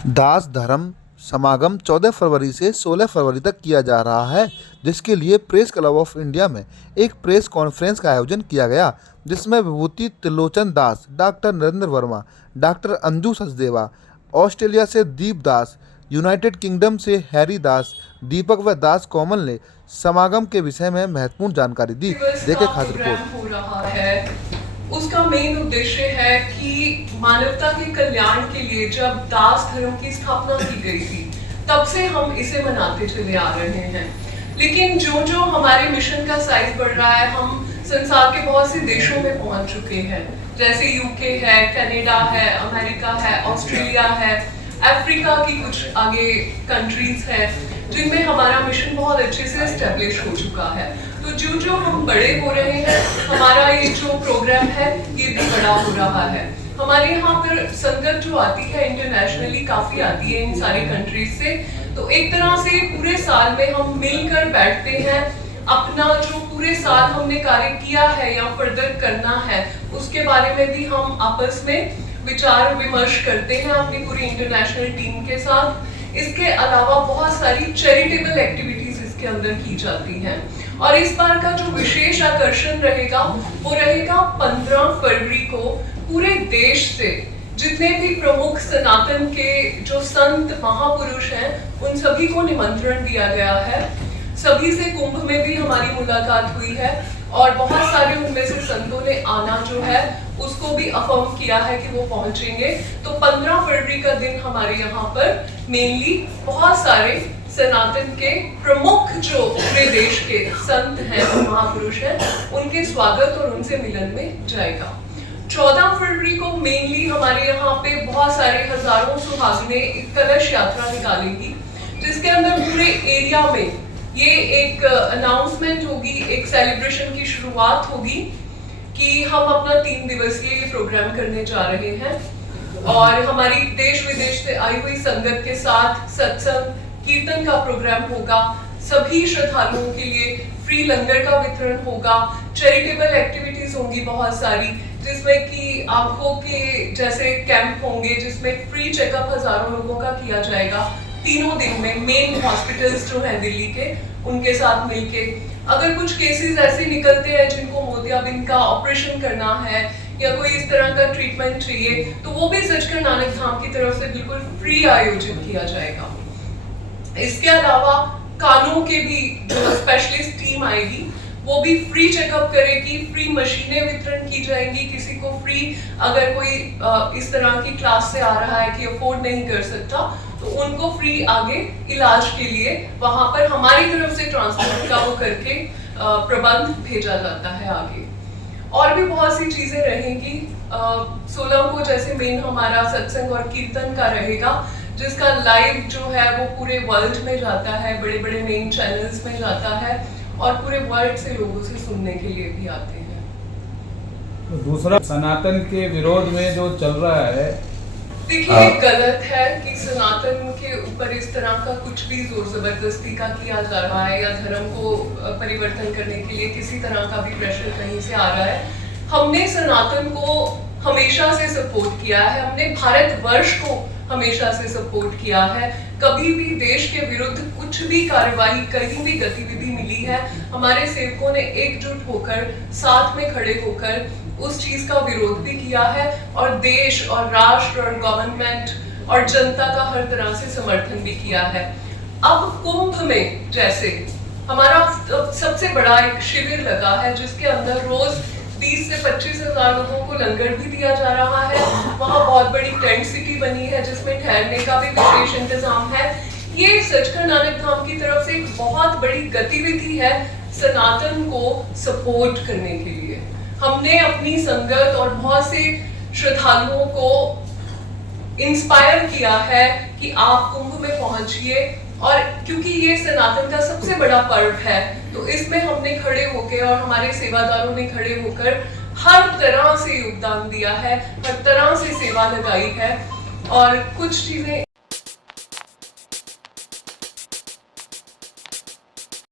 दास धर्म समागम 14 फरवरी से 16 फरवरी तक किया जा रहा है, जिसके लिए प्रेस क्लब ऑफ इंडिया में एक प्रेस कॉन्फ्रेंस का आयोजन किया गया, जिसमें Vibhuti Trilochan Das, doctor Narendra Verma, doctor Anju Sachdeva, Australia से दीप दास, यूनाइटेड किंगडम से हैरी दास, दीपक व दास कौमल ने समागम के विषय में महत्वपूर्ण जानकारी दी। देखे खास रिपोर्ट। हो रहा है, उसका मेन उद्देश्य है कि मानवता के कल्याण के लिए जब दास धर्म की स्थापना की गई थी, तब से हम इसे मनाते चले आ रहे हैं। लेकिन जो जो हमारे मिशन का साइज बढ़ रहा है, हम संसार के बहुत से देशों में पहुंच चुके हैं, जैसे यूके है, कनाडा है, अमेरिका है, ऑस्ट्रेलिया है, अफ्रीका की कुछ आगे कंट्रीज है, जिनमें हमारा मिशन बहुत अच्छे से एस्टेब्लिश हो चुका है। तो जो जो हम बड़े हो रहे हैं, हमारा ये जो प्रोग्राम है ये भी बड़ा हो रहा है। हमारे यहाँ पर संगत जो आती है इंटरनेशनली काफी आती है इन सारी कंट्रीज से, तो एक तरह से पूरे साल में हम मिलकर बैठते हैं, अपना जो पूरे साल हमने कार्य किया है या फर्दर करना है उसके बारे में भी हम आपस में विचार विमर्श करते हैं अपनी पूरी इंटरनेशनल टीम के साथ। इसके अलावा बहुत सारी चैरिटेबल एक्टिविटीज इसके अंदर की जाती हैं, और इस बार का जो विशेष आकर्षण रहेगा वो रहेगा 15 फरवरी को पूरे देश से जितने भी प्रमुख सनातन के जो संत महापुरुष हैं उन सभी को निमंत्रण दिया गया है। सभी से कुंभ में भी हमारी मुलाकात हुई है और बहुत सारे उनमें से संतों ने आना जो है उसको भी अफर्म किया है कि वो पहुंचेंगे। तो 15 फरवरी का दिन हमारे यहाँ पर मेनली बहुत सारे सनातन के प्रमुख जो पूरे देश के संत हैं महापुरुष हैं उनके स्वागत और उनसे मिलन में जाएगा। 14 फरवरी को मेनली हमारे यहाँ पे बहुत सारे हजारों सुहागिनें एक कलश यात्रा निकालेंगी, जिसके अंदर पूरे एरिया में ये एक अनाउंसमेंट होगी, एक सेलिब्रेशन की शुरुआत होगी कि हम अपना 3 दिवसीय ये प्रोग्राम करने जा रहे हैं। और हमारी देश विदेश से आई हुई संगत के साथ सत्संग कीर्तन का प्रोग्राम होगा, सभी श्रद्धालुओं के लिए फ्री लंगर का वितरण होगा, चैरिटेबल एक्टिविटीज होंगी बहुत सारी, जिसमें कि आंखों के जैसे कैंप होंगे जिसमें फ्री चेकअप हजारों लोगों का किया जाएगा 3 दिन में। मेन हॉस्पिटल्स जो हैं दिल्ली के उनके साथ मिलके अगर कुछ केसेस ऐसे निकलते हैं जिनको मोतियाबिंद का ऑपरेशन करना है या कोई इस तरह का ट्रीटमेंट चाहिए तो वो भी सचखंड नानक धाम की तरफ से बिल्कुल फ्री आयोजित किया जाएगा। इसके अलावा कानों के भी जो स्पेशलिस्ट टीम आएगी वो भी फ्री चेकअप करेगी, फ्री मशीनें वितरण की जाएंगी, किसी को फ्री अगर कोई इस तरह की क्लास से आ रहा है कि अफोर्ड नहीं कर सकता तो उनको फ्री आगे इलाज के लिए वहां पर हमारी तरफ से ट्रांसपोर्ट का वो करके प्रबंध भेजा जाता है आगे। और भी बहुत सी चीजें रहेंगी। 16 को जैसे मेन हमारा सत्संग और कीर्तन का रहेगा, जिसका लाइव जो है वो पूरे वर्ल्ड में जाता है, बड़े बड़े मेन चैनल्स में जाता है और पूरे वर्ल्ड से लोगों से सुनने के लिए भी आते हैं। तो दूसरा सनातन के विरोध में जो चल रहा है, देखिए गलत है कि सनातन के ऊपर इस तरह का कुछ भी जोर जबरदस्ती का किया जा रहा है या धर्म को परिवर्तन करने के लिए किसी तरह का भी प्रेशर कहीं से आ रहा है। हमने सनातन को हमेशा से सपोर्ट किया है, हमने भारतवर्ष को हमेशा से सपोर्ट किया है। कभी भी देश के विरुद्ध कुछ भी कार्रवाई, कहीं भी गतिविधि मिली है, हमारे सेवकों ने एकजुट होकर साथ में खड़े होकर उस चीज का विरोध भी किया है और देश और राष्ट्र और गवर्नमेंट और जनता का हर तरह से समर्थन भी किया है। अब कुंभ में जैसे हमारा सबसे बड़ा एक शिविर लगा है जिसके अंदर रोज 20 से 25 हजार लोगों को लंगर भी दिया जा रहा है। वहाँ बहुत बड़ी टेंट सिटी बनी है जिसमें ठहरने का भी विशेष इंतजाम है। ये सचखंड नानक धाम की तरफ से एक बहुत बड़ी गतिविधि है सनातन को सपोर्ट करने के लिए। हमने अपनी संगत और बहुत से श्रद्धालुओं को इंस्पायर किया है कि आप कुंभ में पहुंचिए, और क्योंकि ये सनातन का सबसे बड़ा पर्व है तो इसमें हमने खड़े होकर और हमारे सेवादारों ने खड़े होकर हर तरह से योगदान दिया है, हर तरह से सेवा लगाई है। और कुछ चीजें